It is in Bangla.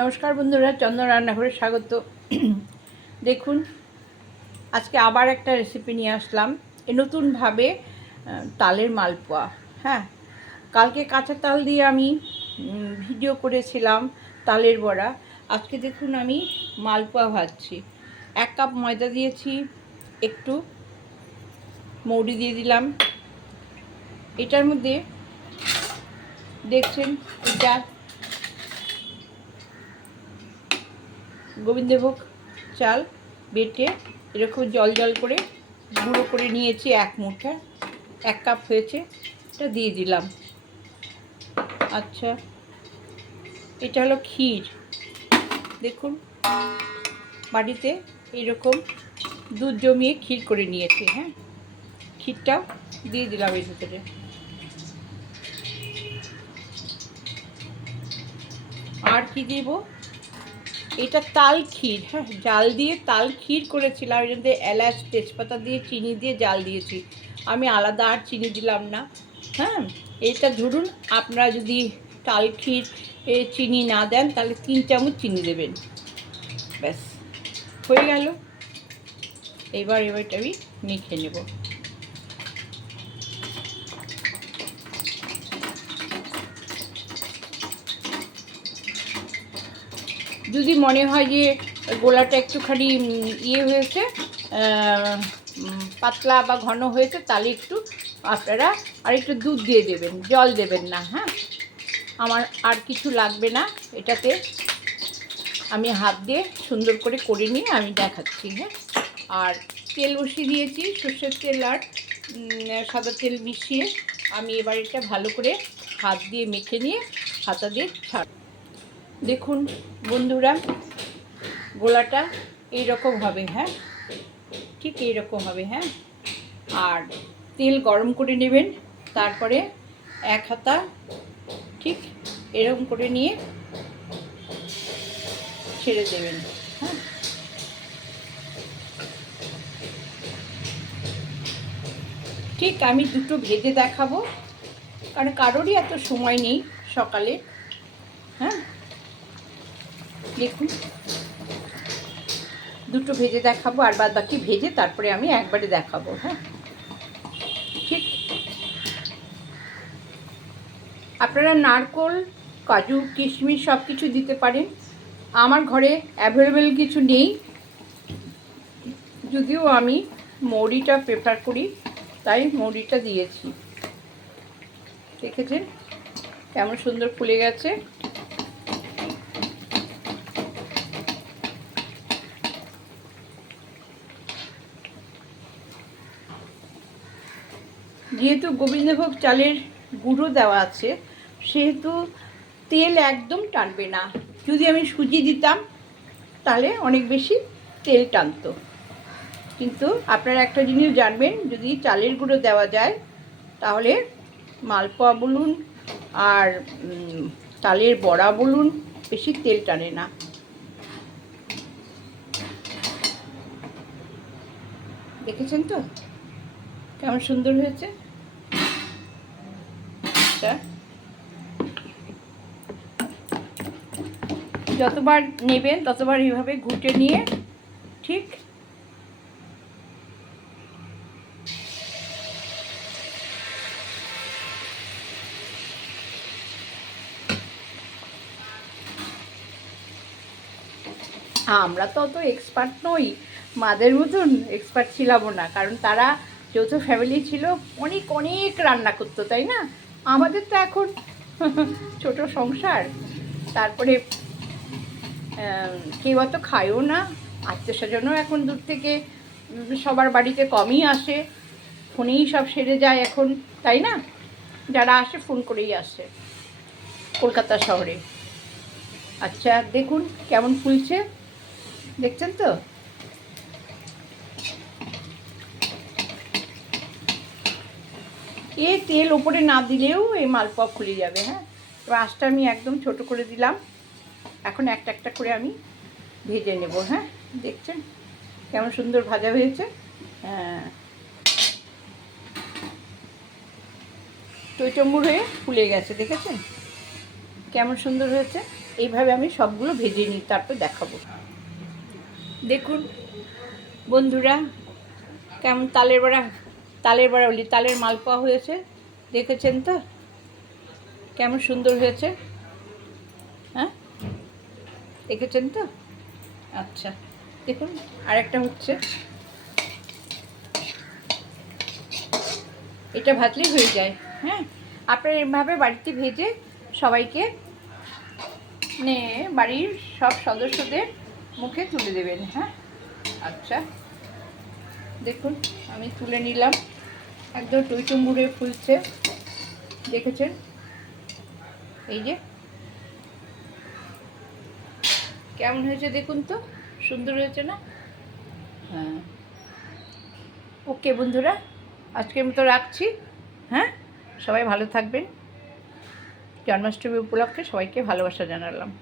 নমস্কার বন্ধুরা, চন্দন রান্নাঘরে স্বাগত। দেখুন, আজকে আবার একটা রেসিপি নিয়ে আসলাম। এ নতুনভাবে তালের মালপোয়া হ্যাঁ? কালকে কাঁচা তাল দিয়ে আমি ভিডিও করেছিলাম তালের বড়া। আজকে দেখুন আমি মালপোয়া ভাজছি। এক কাপ ময়দা দিয়েছি, একটু মৌরি দিয়ে দিলাম। এটার মধ্যে দেখছেন, এটা গোবিন্দভোগ চাল বেটে এরকম জল জল করে গুঁড়ো করে নিয়েছি এক মুঠা, এক কাপ হয়েছে, এটা দিয়ে দিলাম। আচ্ছা এটা হলো ক্ষীর। দেখুন, বাড়িতে এইরকম দুধ জমিয়ে ক্ষীর করে নিয়েছি হ্যাঁ? ক্ষীরটাও দিয়ে দিলাম এর ভিতরে। আর কি দিব? এটা তাল ক্ষীর হ্যাঁ জাল দিয়ে তাল ক্ষীর করেছিলাম এর মধ্যে এলাচ, তেজপাতা দিয়ে, চিনি দিয়ে জাল দিয়েছি। আমি আলাদা আর চিনি দিলাম না হ্যাঁ এটা ধরুন আপনারা যদি তাল ক্ষীর চিনি না দেন, তাহলে তিন চামচ চিনি দেবেন। ব্যাস, হয়ে গেল। এবার এবারটা আমি মেখে নেব। যদি মনে হয় যে গোলাটা একটুখানি ইয়ে হয়েছে পাতলা বা ঘন হয়েছে, তাহলে একটু আপনারা আর একটু দুধ দিয়ে দেবেন, জল দেবেন না হ্যাঁ? আমার আর কিছু লাগবে না, এটাতে আমি হাত দিয়ে সুন্দর করে করে নিয়ে আমি দেখাচ্ছি হ্যাঁ? আর তেল বসিয়ে দিয়েছি, সর্ষের তেল আর সাদা তেল মিশিয়ে আমি এবার এটা ভালো করে হাত দিয়ে মেখে নিয়ে, হাতা দিয়ে ছাড় দেখুন বন্ধুরা, গোলাটা এইরকম হবে হ্যাঁ? ঠিক এইরকম হবে হ্যাঁ? আর তেল গরম করে নেবেন, তারপরে এক হাতা ঠিক এরকম করে নিয়ে ছেড়ে দেবেন হ্যাঁ? ঠিক আমি দুটো ভেজে দেখাবো, কারণ কারোরই এত সময় নেই সকালে হ্যাঁ? দেখুন। দুটো ভেজে দেখাবো আর বাদ বাকি ভেজে তারপরে আমি একবারে দেখাবো হ্যাঁ? ঠিক। আপনারা নারকোল, কাজু, কিশমিশ সব কিছু দিতে পারেন। আমার ঘরে অ্যাভেলেবেল কিছু নেই। যদিও আমি মৌরিটা প্রেফার করি, তাই মৌরিটা দিয়েছি। দেখেছেন? কেমন সুন্দর ফুলে গেছে। যেহেতু গোবিন্দভোগ চালের গুঁড়ো দেওয়া আছে, সেহেতু তেল একদম টানবে না। যদি আমি সুজি দিতাম, তাহলে অনেক বেশি তেল টানতো। কিন্তু আপনারা একটা জিনিস জানবেন, যদি চালের গুঁড়ো দেওয়া যায়, তাহলে মালপোয়া বলুন আর তালের বড়া বলুন, বেশি তেল টানে না। দেখেছেন তো? কেমন সুন্দর হয়েছে? আচ্ছা যতবার নেবেন ততবার এইভাবে ঘুটে নিয়ে, ঠিক? আমরা তো অত এক্সপার্ট নই। মাদের মতন এক্সপার্ট ছিলামও না, কারণ তারা যৌথ ফ্যামিলি ছিল, অনেক অনেক রান্না করতো, তাই না? আমাদের তো এখন ছোট সংসার। তারপরে কেউ অত খায়ও না। আত্মীয় স্বজনও এখন দূর থেকে সবার বাড়িতে কমই আসে। ফোনেই সব সেরে যায় এখন, তাই না? যারা আসে ফোন করেই আসে কলকাতা শহরে। আচ্ছা দেখুন কেমন ফুলছে। দেখছেন তো? এ তেল ওপরে না দিলেও এই মালপোয়া খুলে যাবে হ্যাঁ? এবার আঁচটা আমি একদম ছোট করে দিলাম। এখন একটা একটা করে আমি ভেজে নেব হ্যাঁ? দেখছেন? কেমন সুন্দর ভাজা হয়েছে? হ্যাঁ। টইটম্বুর হয়ে ফুলে গেছে, দেখেছেন? কেমন সুন্দর হয়েছে? এইভাবে আমি সবগুলো ভেজে নিই, তারপর দেখাবো। দেখুন, বন্ধুরা, কেমন তালের বড়া তালের বড়া বলি তালের মালপোয়া হয়েছে, দেখেছেন তো? কেমন সুন্দর হয়েছে? হ্যাঁ? দেখেছেন তো? আচ্ছা দেখুন, আরেকটা হচ্ছে। এটা ভাজলেই হয়ে যায় হ্যাঁ? আপনারা এভাবে বাড়িতে ভেজে সবাইকে মানে বাড়ির সব সদস্যদের মুখে তুলে দেবেন হ্যাঁ? আচ্ছা। দেখুন আমি তুলে নিলাম। একদম টইটুম্বুরে ফুলছে। দেখেছেন? এই যে। কেমন হয়েছে দেখুন তো? সুন্দর হয়েছে না? হ্যাঁ। ওকে বন্ধুরা আজকের মতো রাখছি। হ্যাঁ? সবাই ভালো থাকবেন। জন্মাষ্টমী উপলক্ষে সবাইকে ভালোবাসা জানালাম।